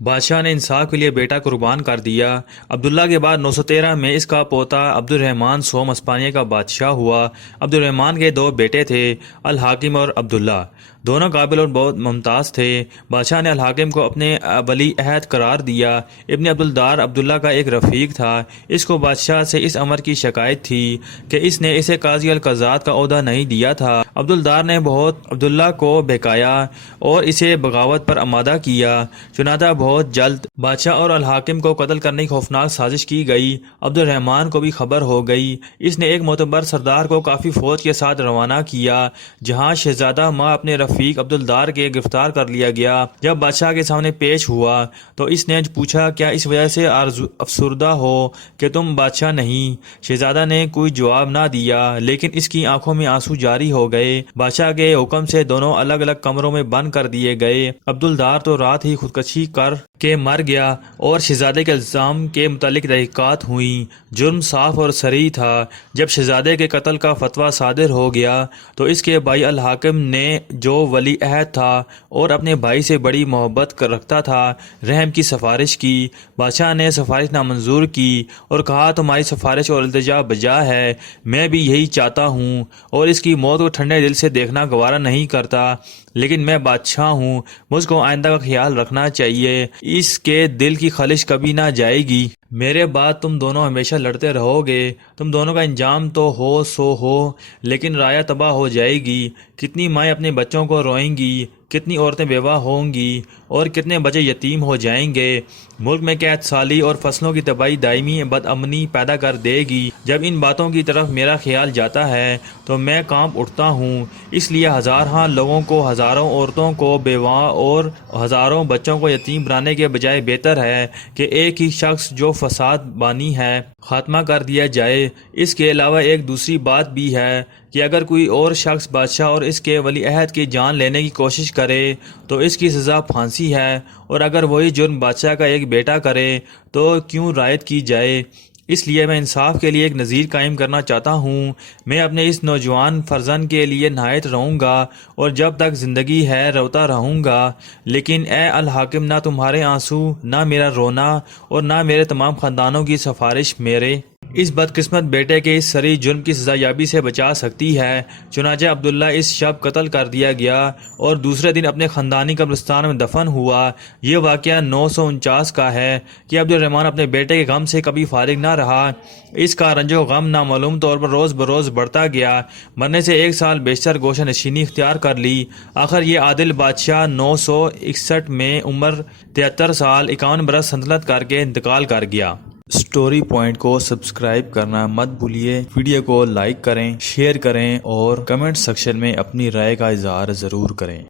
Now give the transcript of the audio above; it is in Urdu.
بادشاہ نے انصاف کے لیے بیٹا قربان کر دیا۔ عبداللہ کے بعد 913 میں اس کا پوتا عبد الرحمن سوم اسپانیہ کا بادشاہ ہوا۔ عبد الرحمن کے دو بیٹے تھے، الحاکم اور عبداللہ، دونوں قابل اور بہت ممتاز تھے۔ بادشاہ نے الحاکم کو اپنے ولی عہد قرار دیا۔ ابن عبدالدار عبداللہ کا ایک رفیق تھا۔ اس کو بادشاہ سے اس امر کی شکایت تھی کہ اس نے اسے قاضی القضات کا عہدہ نہیں دیا تھا۔ عبدالدار نے بہت عبداللہ کو بہکایا اور اسے بغاوت پر آمادہ کیا۔ چنانچہ بہت جلد بادشاہ اور الحاکم کو قتل کرنے کی خوفناک سازش کی گئی۔ عبد الرحمن کو بھی خبر ہو گئی۔ اس نے ایک معتبر سردار کو کافی فوج کے ساتھ روانہ کیا، جہاں شہزادہ ماں اپنے رفیق عبدالدار کے گرفتار کر لیا گیا۔ جب بادشاہ کے سامنے پیش ہوا تو اس نے پوچھا، کیا اس وجہ سے افسردہ ہو کہ تم بادشاہ نہیں؟ شہزادہ نے کوئی جواب نہ دیا، لیکن اس کی آنکھوں میں آنسو جاری ہو گئے۔ بادشاہ کے حکم سے دونوں الگ الگ کمروں میں بند کر دیے گئے۔ عبدالدار تو رات ہی خودکشی کر کے مر گیا اور شہزادے کے الزام کے متعلق تحقیقات ہوئیں۔ جرم صاف اور صریح تھا۔ جب شہزادے کے قتل کا فتویٰ صادر ہو گیا تو اس کے بھائی الحاکم نے، جو ولی عہد تھا اور اپنے بھائی سے بڑی محبت رکھتا تھا، رحم کی سفارش کی۔ بادشاہ نے سفارش نامنظور کی اور کہا، تمہاری سفارش اور التجا بجا ہے، میں بھی یہی چاہتا ہوں اور اس کی موت کو ٹھنڈے دل سے دیکھنا گوارا نہیں کرتا، لیکن میں بادشاہ ہوں، مجھ کو آئندہ کا خیال رکھنا چاہیے، اس کے دل کی خلش کبھی نہ جائے گی۔ میرے بعد تم دونوں ہمیشہ لڑتے رہو گے، تم دونوں کا انجام تو ہو سو ہو، لیکن رعایا تباہ ہو جائے گی۔ کتنی مائیں اپنے بچوں کو روئیں گی، کتنی عورتیں بیوہ ہوں گی اور کتنے بچے یتیم ہو جائیں گے۔ ملک میں قحط سالی اور فصلوں کی تباہی دائمی بد امنی پیدا کر دے گی۔ جب ان باتوں کی طرف میرا خیال جاتا ہے تو میں کانپ اٹھتا ہوں۔ اس لیے ہزارہا لوگوں کو، ہزاروں عورتوں کو بیوہ اور ہزاروں بچوں کو یتیم بنانے کے بجائے بہتر ہے کہ ایک ہی شخص جو فساد بانی ہے خاتمہ کر دیا جائے۔ اس کے علاوہ ایک دوسری بات بھی ہے کہ اگر کوئی اور شخص بادشاہ اور اس کے ولی عہد کی جان لینے کی کوشش کرے تو اس کی سزا پھانسی ہے، اور اگر وہی جرم بادشاہ کا ایک بیٹا کرے تو کیوں رعایت کی جائے؟ اس لیے میں انصاف کے لیے ایک نظیر قائم کرنا چاہتا ہوں۔ میں اپنے اس نوجوان فرزند کے لیے نہایت رہوں گا اور جب تک زندگی ہے روتا رہوں گا، لیکن اے الحاکم، نہ تمہارے آنسو، نہ میرا رونا اور نہ میرے تمام خاندانوں کی سفارش میرے اس بدقسمت بیٹے کے اس سری جرم کی سزا یابی سے بچا سکتی ہے۔ چنانچہ عبداللہ اس شب قتل کر دیا گیا اور دوسرے دن اپنے خاندانی قبرستان میں دفن ہوا۔ یہ واقعہ 949 کا ہے کہ عبد الرحمن اپنے بیٹے کے غم سے کبھی فارغ نہ رہا۔ اس کا رنج و غم نامعلوم طور پر روز بروز بڑھتا گیا۔ مرنے سے ایک سال بیشتر گوشہ نشینی اختیار کر لی۔ آخر یہ عادل بادشاہ 961 میں عمر 73 سال 51 برس سلطنت کر کے انتقال کر گیا۔ سٹوری پوائنٹ کو سبسکرائب کرنا مت بھولیے، ویڈیو کو لائک کریں، شیئر کریں اور کمنٹ سیکشن میں اپنی رائے کا اظہار ضرور کریں۔